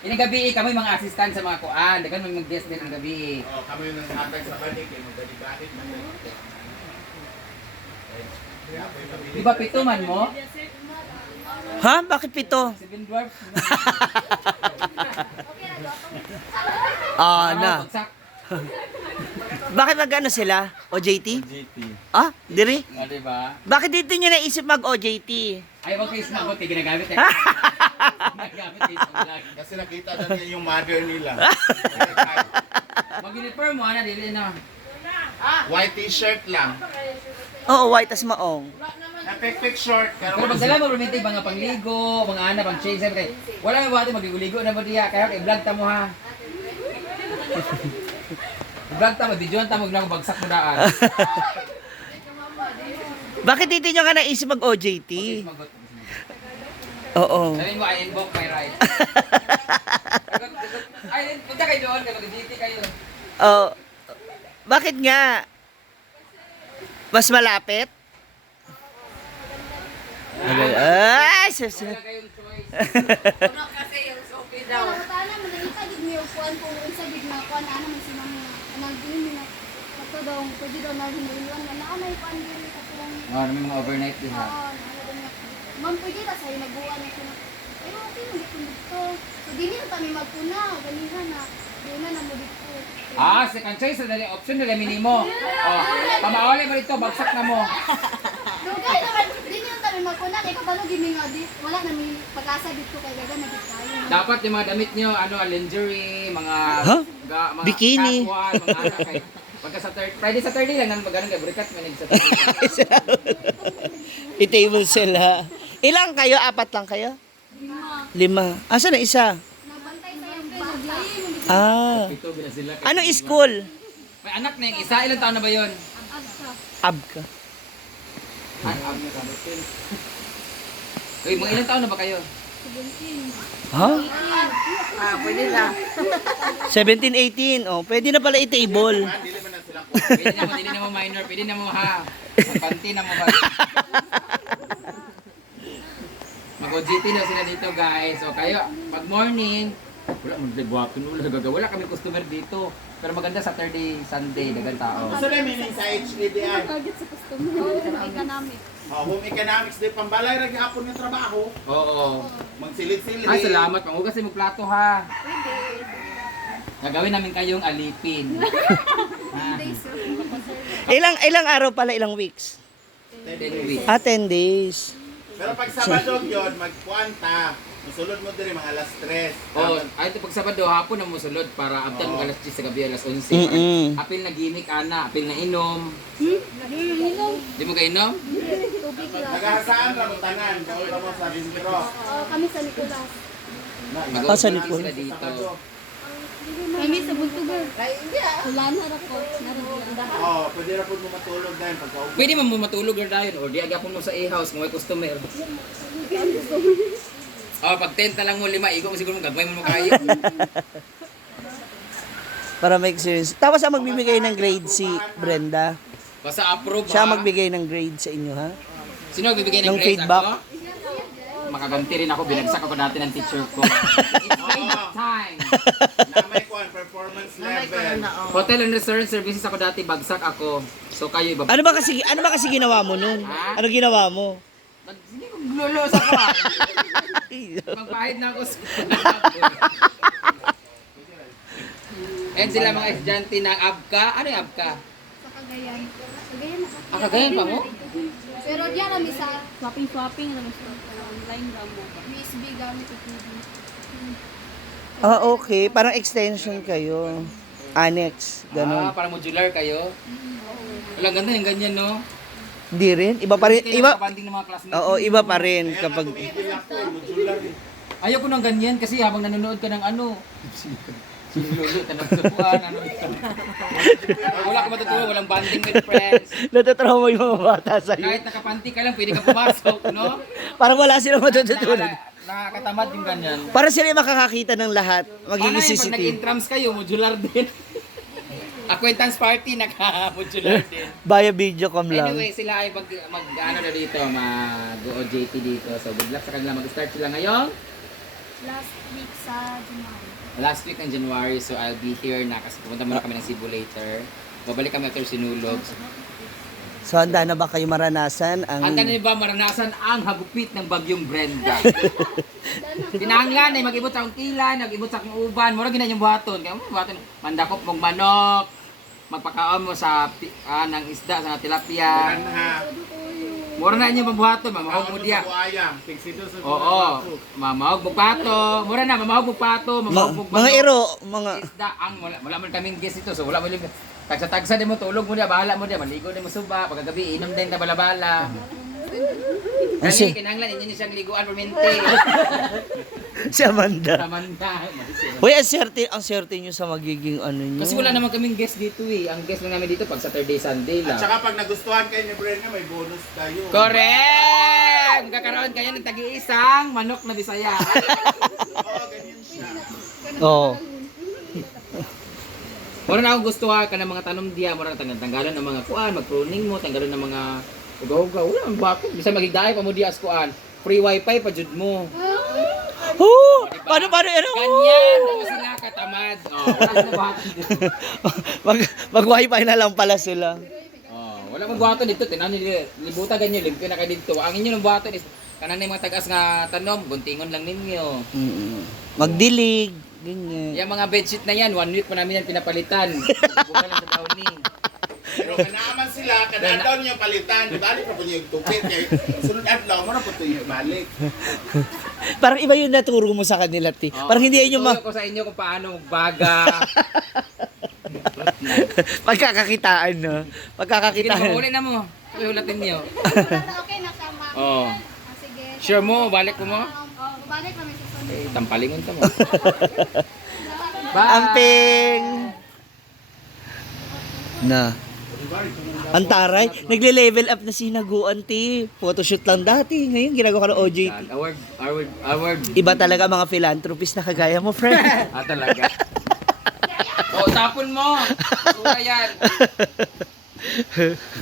Ini gabi kami mga assistant sa mga kuan, dagan may mag-guest din ang gabi. Oh, kami yung nanghatag sa balik, eh, magdali-balik man yun. Di ba pito man mo? Ha? Bakit 7? Seven dwarfs. Ah, na. Bagsak. Bakit mag-ano sila? OJT? GT. Ah, diri? O, di ba? Bakit dito nyo naisip mag-OJT? Ay, wag kayo sumagot, eh, ginagamit eh. Ginagamit eh, lagi. Kasi nakita na niya yung mother nila. Mag-uniform mo, ana, dili na. White t-shirt lang. Oo, white as maong. Napik-pik short. Pero magdala mo romantic mga pangligo, mga ana, pang change, siyempre. Wala may wati magliligo na mo diya, kaya i-vlog ta mo ha. I-vlog ta mo, videoan ta mo na bagsak mo daan. Bakit dito nyo ka naisip mag-OJT? Sumagot. Oo. Sabihin mo, I invoke my right. Ay, punta kayo doon, kaya mag-GT kayo. Oh, bakit nga? Mas malapit? Ay, sus. Wala kayong choice. Ano kasi yung Sophie daw. Wala ka na, manalita gid niyo kuan kung unsa gid na kuan ana man si mami. Anang din na kato daw pwede daw na hinuluan na anay kuan din katong. Oh, may mga overnight din ha. Ma'am pwede ta sayo naguan na sila. Pero okay mo dito. So dili na kami magpuna, ganihan na. Di na na mo dito. Ah, second choice na dali option na minimo. Oh, pamaoli mo dito, bagsak na mo. Dugay naman, dili na kami magpuna kay kabalo gid nga di. Wala na mi pag-asa dito kay gaga na gid kayo. Dapat yung mga damit nyo, ano, lingerie, mga, Huh? mga Bikini. casual, mga ano, kay, pagka sa Friday, Saturday lang nang magano kay burikat manig sa I-table sila. Ilang kayo? 4 lang kayo? 5. Asa na isa? Nabantay sa yung paglayin. Ah. Ito bila sila. Anong school? May anak na yung isa, ilang taon na ba yun? Abka. Ay, Uy, mga ilang taon na ba kayo? Ha? Ah, pwede na. 17, 18. Oh, pwede na pala i-table. Dili man na sila Pwede na mo minor, pwede na mo ha. Panty na mo ba? Mag-OJT na sila dito guys. So kayo, pag morning, wala mo nagwapin ulo gagawa. Wala kami customer dito. Pero maganda Saturday, Sunday, dagang tao. Gusto na meaning sa HDDI. Target sa customer. Economic. Oh, home economics di pambalay ra gyapon ng trabaho. Oo. Magsilid-silid. Ay, salamat. Pangugas mo plato ha. Gagawin namin kayong alipin. Ah, Ilang araw pala, ilang weeks? 10 weeks. 10 days. Pero pag Sabado yun, magkuanta. Musulod mo diri mga alas 3. Oh, ay ito pag Sabado hapon na mo sulod para after Oo. mag alas 10 sa gabi alas 11. Mm-mm. Apil na gimmick ana, apil na inom. Di mo kainom? Tubig lang. Naghahasaan ra mo tanan, doon ra mo sa bistro. Kami sa Nicolas. Mag-open sa na likod. sila dito. Kami sa Buntugan. Wala na ra ko. Naroon. Oh, pwede ra pud mo matulog dahil pagka Pwede man mo matulog or dayon or di agapon mo sa e-house kung may customer. Oh, pag 10 na lang mo 5, igo mo siguro mo gagawin mo kayo. Para may experience. Tapos ang magbibigay ng grade si Brenda. Basta approve Siya ha. magbigay ng grade sa inyo, ha? Sino magbibigay ng Ng grades feedback. ako? Makaganti rin ako, binagsak ako dati ng teacher ko. It's payback time. na may kuan performance level. Hotel and restaurant services ako dati, bagsak ako. So kayo iba. Ano ba kasi ginawa mo nun? Ha? Ano ginawa mo? Sige, maglolo sa ko. Magpahid na ako sa And sila mga estudyante ng ABCA. Ano yung ABCA? Sa Cagayan. Cagayan na. Ah, Cagayan pa mo? Pero diyan kami sa Swapping lang sa online lang mo. USB gamit ito. Ah, okay. Parang extension kayo. Annex. Ah, Ganon. para modular kayo. Walang ganda yung ganyan, no? Hindi rin. Iba pa rin. Hindi Iba. nakabanding ng mga classmates. Oo, iba pa rin kapag... Modular eh. Ayoko ng ganyan kasi habang nanonood ka ng ano. Sinululu, tanong sa buwan, ano ito. Wala ka matutuwa, walang banding with friends. Natatrauma yung mga bata sa'yo. Kahit nakapanty ka lang, pwede ka pumasok, no? Parang wala silang matututunan. Nakakatamad yung ganyan. Para sila yung makakakita ng lahat. Paano Magiging yun, pag CCTV. nag-intrams kayo, modular din. Acquaintance party, naka-modular din. Via videocam lang. Anyway, sila ay ano na dito, mag-OJT dito. So, good luck sa kanila. Mag-start sila ngayon. last week sa January. Last week ng January, so I'll be here na kasi pupunta muna kami ng Cebu later. Babalik kami after Sinulog. So, handa na ba kayo maranasan ang... Handa na niyo ba maranasan ang hagupit ng bagyong Brenda? Kinahanglan ay mag-ibot sa akong kilan, mag-ibot sa akong uban, mura gina yung buhaton. Kaya mo buhaton, mandakop mong manok, magpakaon mo sa ng isda, sa tilapia. Yan ha. Mura na inyo mabuhaton, mamahog mo diya. Oo, mamahog mo pato. Mura na, mamahog mo pato, mamahog mo mga iro, mga... isda. Ang wala man kaming guest ito, so wala mo lim. Tagsa-tagsa din mo, tulog mo diya, bahala mo diya, maligo din mo suba, pagkagabi, inom din na bala-bala. Asi- Kani, kinahanglan, inyo niya siyang liguan permente. Si Amanda. Samanda. Uy, ang swerte nyo sa magiging ano nyo. Kasi wala naman kaming guest dito eh. Ang guest lang namin dito pag Saturday, Sunday At lang. saka pag nagustuhan kayo ni Brenda, may bonus kayo. Correct! Magkakaroon kayo ng tagi-isang manok na Bisaya. Oo, ganyan siya. Oo. Mura na akong gustuhan ka ng mga tanom diya. Mura na tanggalan ng mga kuan, mag-pruning mo, tanggalan ng mga ugaw-ugaw. Wala ang bakit. Bisa magigdahay pa mo diya as kuan. Free wifi pa jud mo. Oh, paano, ano? Ganyan! Ako sila katamad. Oh, wala sila buhaton dito. Mag-wifi na lang pala sila. Oh, wala mang buhaton dito. Tinan nila, libuta ganyan, limpyo na kayo dito. Ang inyo ng buhaton is, kanang mga tagas nga tanom, guntingon lang ninyo. Magdilig, ganyan. Yung mga bedsheet na yan, 1 week pa namin yan pinapalitan. Buka lang sa brownie. Pero kanaaman sila, kadadaw niyo palitan. Balik pa po niyo yung tupit. Sunod adlaw mo na po ito yung balik. Parang iba yung naturo mo sa kanila, ti. Oh, Parang hindi yun yung ituro ko sa inyo kung paano magbaga. pagkakakitaan, no? Sige na, Pagkakakitaan. mahuli na mo. Ihulatin niyo. Okay, nakama. Oo. Sige. Sure mo, balik ko mo. Balik kami sa sunod. Eh, tampalingon ka mo. Bye! Amping! Na. Ang taray. Nagle-level up na si Naguan, ti. Photoshoot lang dati. Ngayon, ginagawa ka ng OJT. Award. Iba talaga mga philanthropist na kagaya mo, friend. Ah, talaga. Oh, tapon mo. Sura yan.